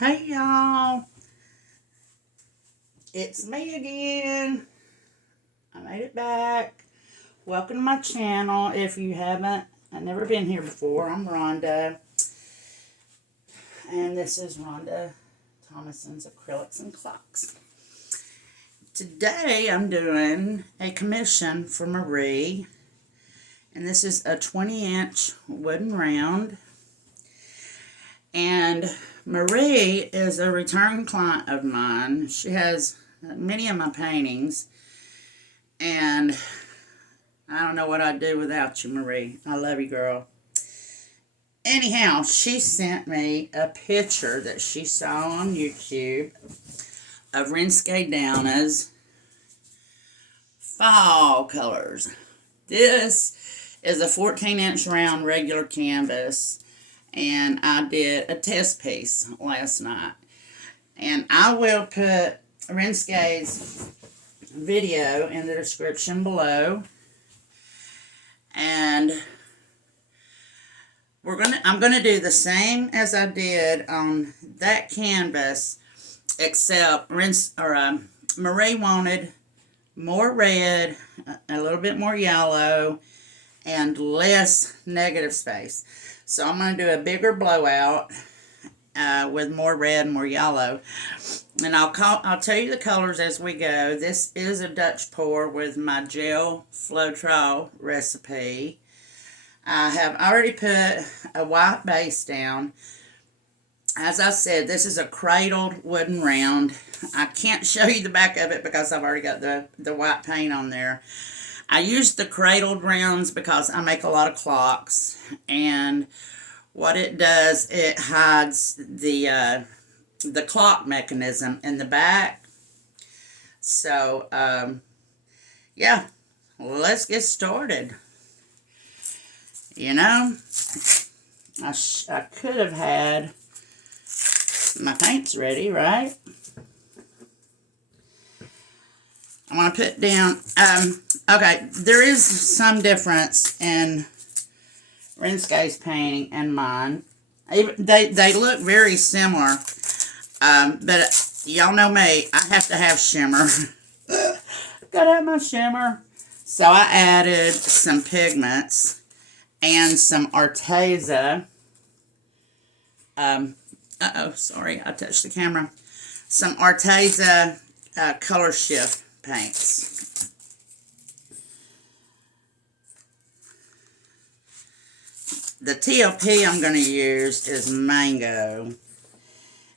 Hey y'all, it's me again. I made it back. Welcome to my channel. If you haven't, I've never been here before. I'm Rhonda, and this is Rhonda Thomason's Acrylics and Clocks. Today I'm doing a commission for Marie, and this is a 20-inch wooden round. And Marie is a return client of mine. She has many of my paintings, and I don't know what I'd do without you, Marie. I love you, girl. Anyhow, she sent me a picture that she saw on YouTube of Rinske Downa's fall colors. This is a 14-inch round regular canvas, and I did a test piece last night. And I will put Rinske's video in the description below. And I'm gonna do the same as I did on that canvas, except Marie wanted more red, a little bit more yellow, and less negative space. So I'm going to do a bigger blowout with more red and more yellow. And I'll tell you the colors as we go. This is a Dutch pour with my gel Floetrol recipe. I have already put a white base down. As I said, this is a cradled wooden round. I can't show you the back of it because I've already got the white paint on there. I use the cradled rounds because I make a lot of clocks, and what it does, it hides the clock mechanism in the back. So, yeah, let's get started. You know, I could have had my paints ready, right? I'm going to put down, okay, there is some difference in Rinske's painting and mine. They look very similar, but y'all know me, I have to have shimmer. Gotta have my shimmer. So I added some pigments and some Arteza. Sorry, I touched the camera. Some Arteza color shift paints. The TLP I'm going to use is Mango.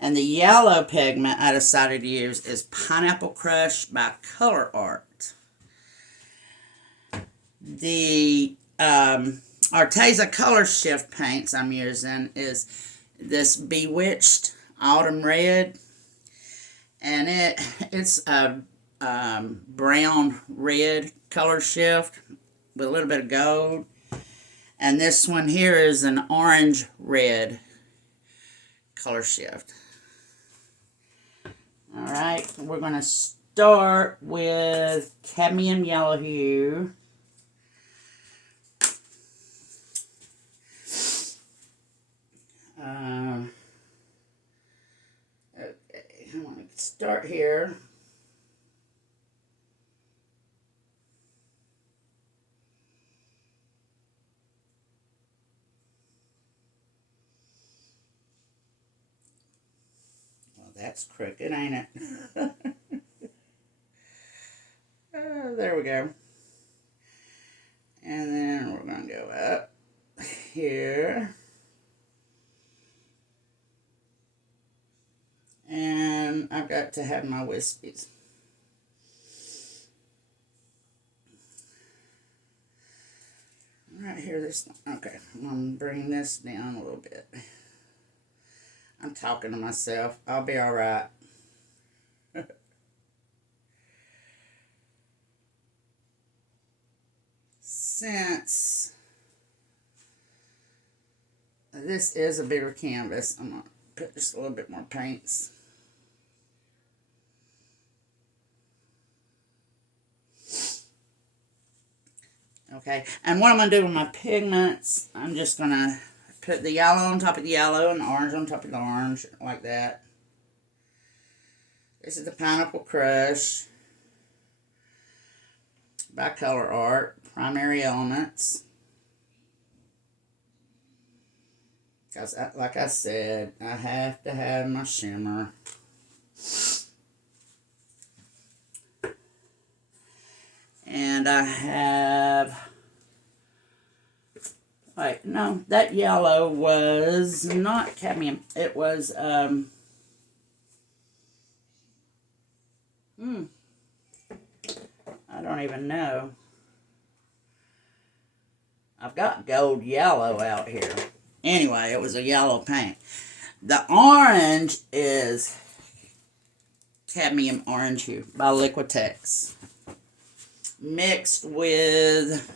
And the yellow pigment I decided to use is Pineapple Crush by Color Art. The Arteza color shift paints I'm using is this Bewitched Autumn Red. And it's a brown red color shift with a little bit of gold, and this one here is an orange red color shift. All right, we're going to start with cadmium yellow hue. Okay, I want to start here. That's crooked, ain't it? There we go. And then we're going to go up here. And I've got to have my wispies. Right here, this one. Okay, I'm going to bring this down a little bit. I'm talking to myself. I'll be all right. Since this is a bigger canvas, I'm going to put just a little bit more paints. Okay, and what I'm going to do with my pigments, I'm just going to put the yellow on top of the yellow and the orange on top of the orange, like that. This is the Pineapple Crush by Color Art, Primary Elements. Because, like I said, I have to have my shimmer. And I have... Wait, no, that yellow was not cadmium. It was, I don't even know. I've got gold yellow out here. Anyway, it was a yellow paint. The orange is cadmium orange hue by Liquitex, mixed with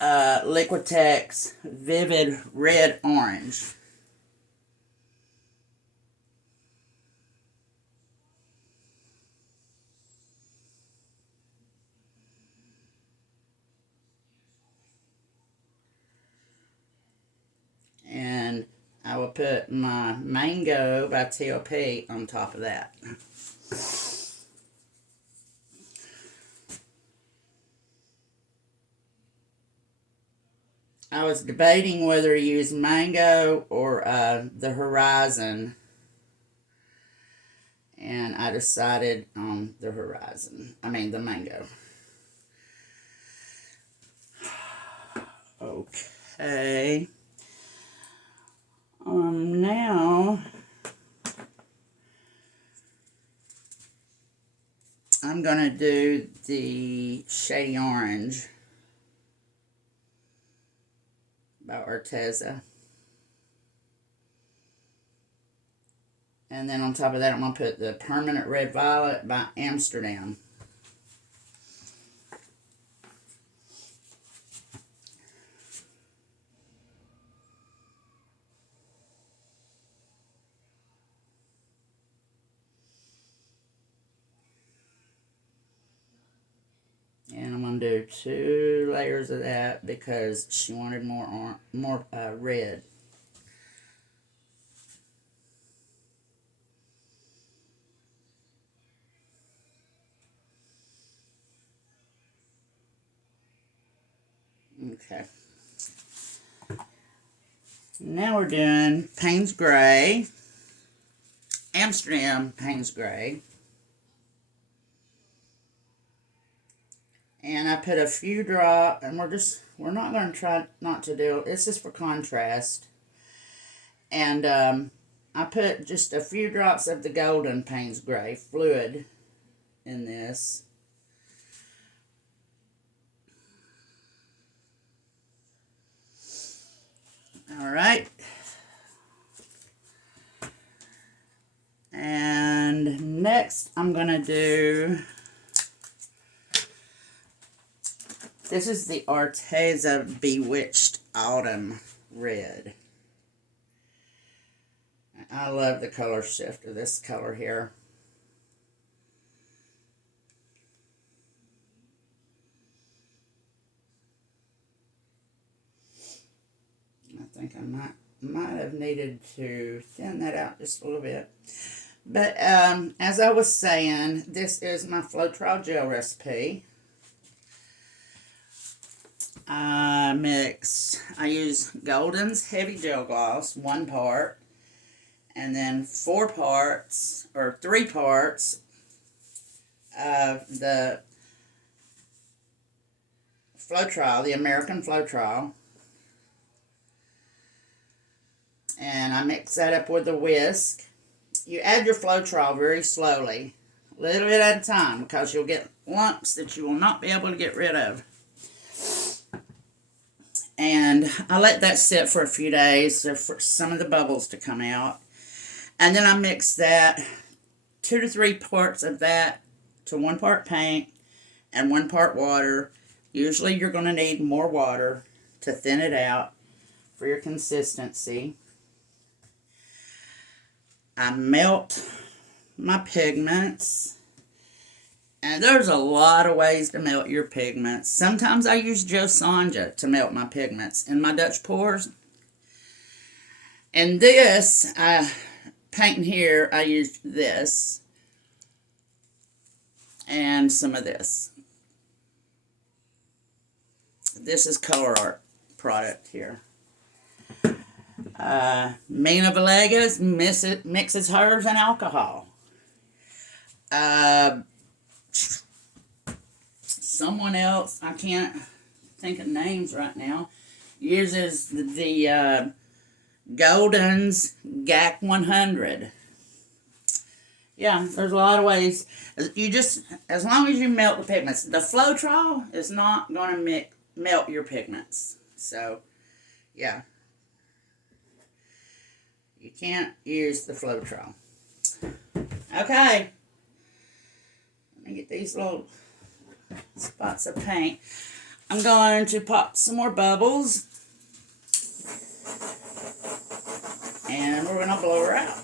Liquitex Vivid Red Orange. And I will put my Mango by TLP on top of that. I was debating whether to use Mango or the Horizon. And I decided on the Horizon. I mean the Mango. Okay. Now I'm going to do the Shady Orange by Arteza. And then on top of that, I'm going to put the Permanent Red Violet by Amsterdam. And I'm going to do 2 layers of that because she wanted more red. Okay. Now we're doing Payne's Gray, Amsterdam Payne's Gray. And I put a few drops, and we're not going to try not to do, it's just for contrast. And I put just a few drops of the Golden Payne's Gray fluid in this. Alright. And next I'm going to do... This is the Arteza Bewitched Autumn Red. I love the color shift of this color here. I think I might have needed to thin that out just a little bit. But as I was saying, this is my Floetrol gel recipe. I use Golden's Heavy Gel Gloss, 1 part, and then 4 parts, or 3 parts, of the Floetrol, the American Floetrol. And I mix that up with a whisk. You add your Floetrol very slowly, a little bit at a time, because you'll get lumps that you will not be able to get rid of. And I let that sit for a few days for some of the bubbles to come out. And then I mix that 2 to 3 parts of that to 1 part paint and 1 part water. Usually you're going to need more water to thin it out for your consistency. I melt my pigments. And there's a lot of ways to melt your pigments. Sometimes I use Joe Sonja to melt my pigments in my Dutch pours. And this, painting here, I used this and some of this. This is Color Art product here. Mina Villegas mixes hers and alcohol. Someone else, I can't think of names right now, uses the Golden's GAC 100. Yeah, there's a lot of ways. You just, as long as you melt the pigments. The Floetrol is not going to melt your pigments. So, yeah. You can't use the Floetrol. Okay. Let me get these little spots of paint. I'm going to pop some more bubbles. And we're going to blow her out.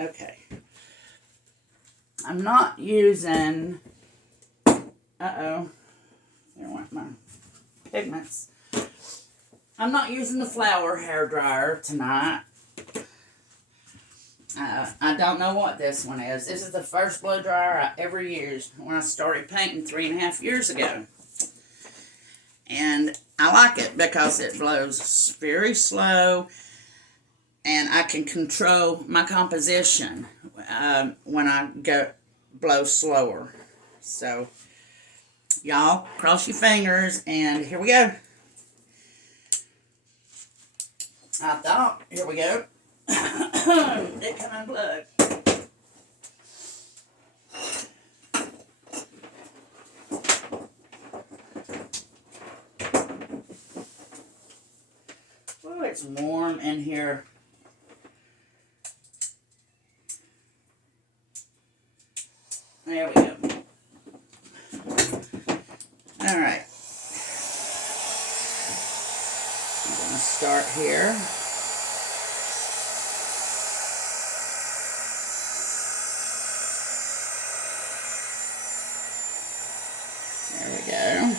Okay. I'm not using, there went my pigments. I'm not using the flower hair dryer tonight. I don't know what this one is. This is the first blow dryer I ever used when I started painting 3.5 years ago. And I like it because it blows very slow and I can control my composition when I blow slower. So, y'all, cross your fingers and here we go. Here we go. It come unplugged. Oh, it's warm in here. There we go. All right. I'm going to start here. There we go.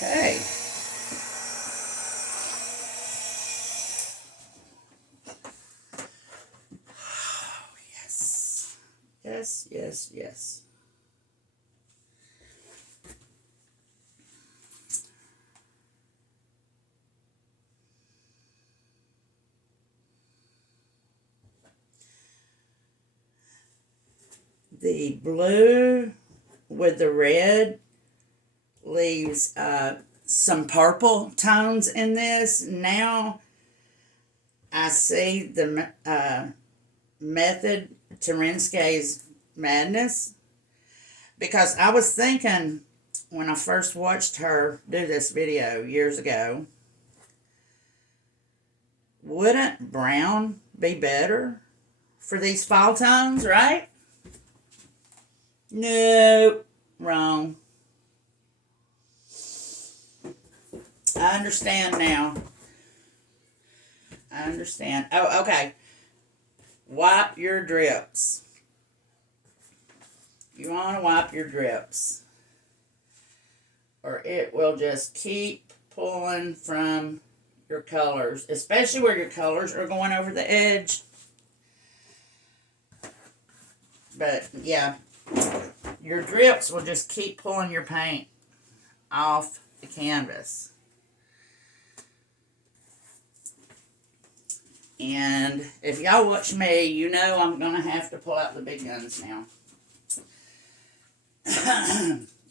Okay. Oh, yes. Yes, yes, yes. The blue with the red leaves some purple tones in this. Now I see the method to Rinsche's madness, because I was thinking when I first watched her do this video years ago, wouldn't brown be better for these fall tones, right? No, wrong. I understand now. I understand. Oh, okay. wipe your drips. You want to wipe your drips, or it will just keep pulling from your colors, especially where your colors are going over the edge. But yeah, your drips will just keep pulling your paint off the canvas. And if y'all watch me, you know I'm going to have to pull out the big guns now.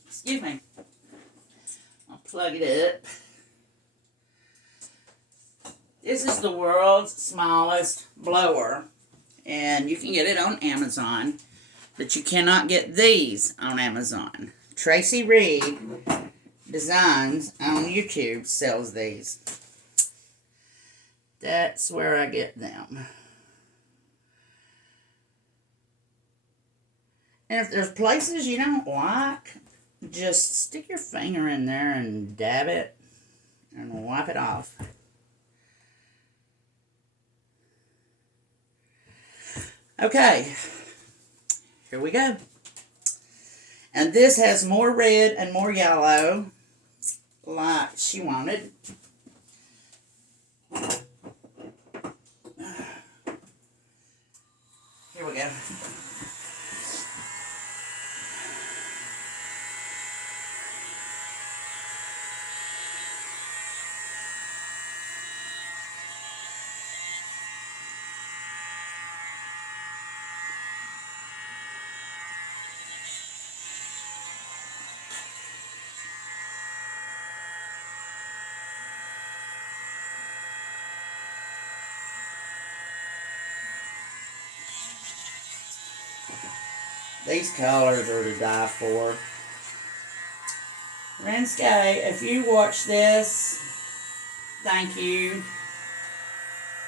Excuse me. I'll plug it up. This is the world's smallest blower, and you can get it on Amazon, but you cannot get these on Amazon. Tracy Reed Designs on YouTube sells these. That's where I get them. And if there's places you don't like, just stick your finger in there and dab it and wipe it off. Okay, here we go. And this has more red and more yellow, like she wanted. Here we go. These colors are to die for. Rinske, if you watch this, thank you.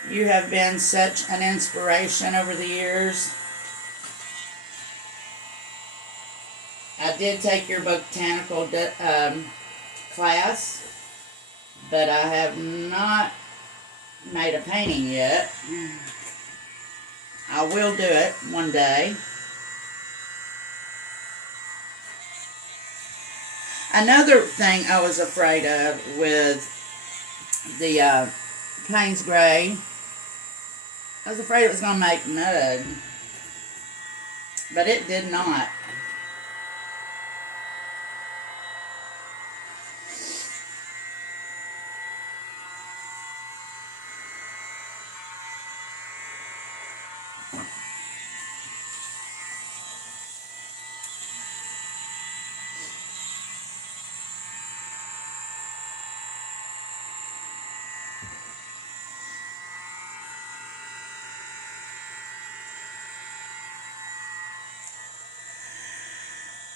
You have been such an inspiration over the years. I did take your botanical class, but I have not made a painting yet. I will do it one day. Another thing I was afraid of with the Payne's Gray, I was afraid it was going to make mud, but it did not.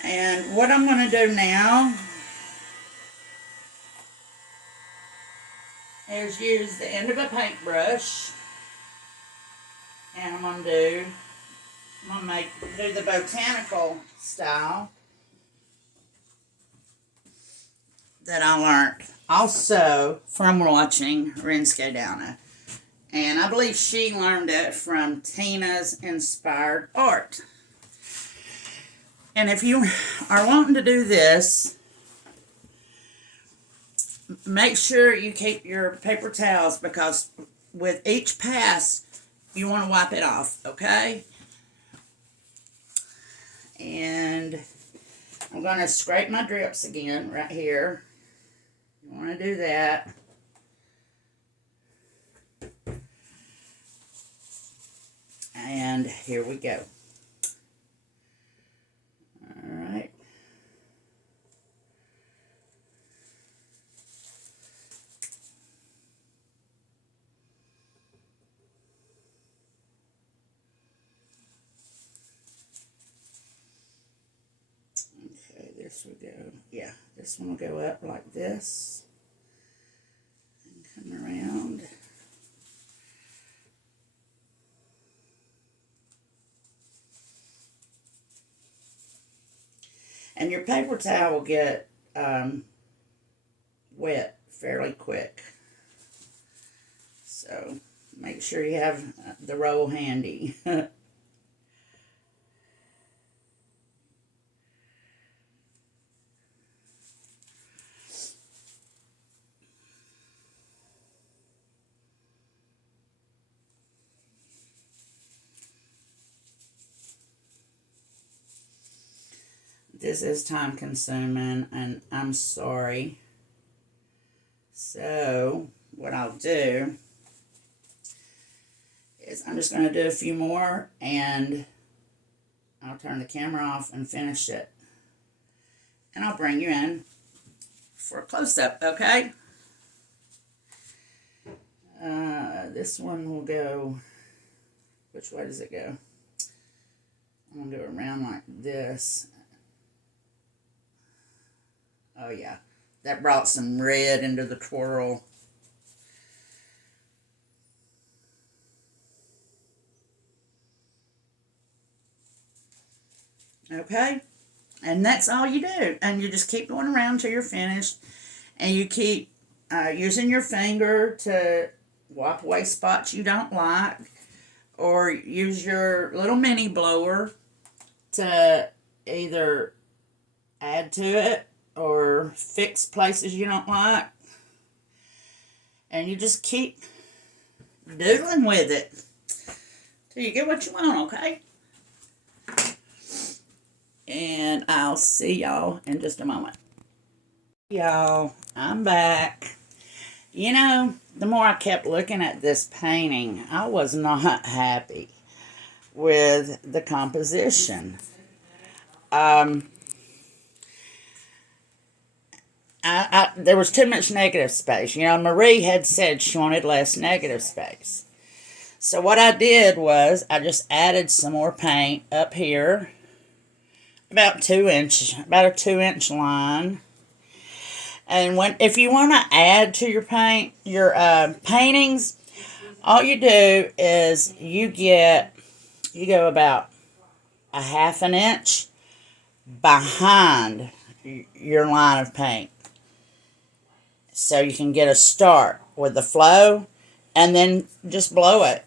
And what I'm going to do now is use the end of a paintbrush, and I'm going to do the botanical style that I learned also from watching Rinske Downa. And I believe she learned it from Tina's Inspired Art. And if you are wanting to do this, make sure you keep your paper towels, because with each pass, you want to wipe it off, okay? And I'm going to scrape my drips again right here. You want to do that. And here we go. Alright. Okay, this will go, yeah, this one will go up like this. And come around. And your paper towel will get wet fairly quick. So make sure you have the roll handy. This is time consuming and I'm sorry. So what I'll do is I'm just going to do a few more and I'll turn the camera off and finish it. And I'll bring you in for a close-up, okay? This one will go, which way does it go? I'm going to do it around like this. Oh yeah, that brought some red into the twirl. Okay, and that's all you do. And you just keep going around till you're finished. And you keep using your finger to wipe away spots you don't like. Or use your little mini blower to either add to it or fix places you don't like. And you just keep doodling with it till you get what you want, okay? And I'll see y'all in just a moment. Y'all, I'm back. You know, the more I kept looking at this painting, I was not happy with the composition. There was too much negative space. You know, Marie had said she wanted less negative space. So what I did was I just added some more paint up here, about a 2-inch line. And if you want to add to your paintings, all you do is you go about a 1/2 inch behind your line of paint, so you can get a start with the flow, and then just blow it.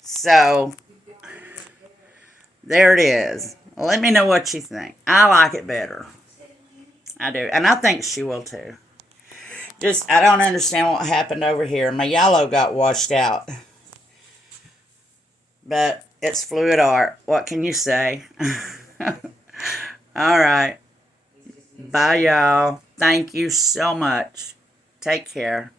So there it is. Let me know what you think. I like it better. I do, and I think she will too. Just, I don't understand what happened over here. My yellow got washed out. But it's fluid art. What can you say? All right. Bye, y'all. Thank you so much. Take care.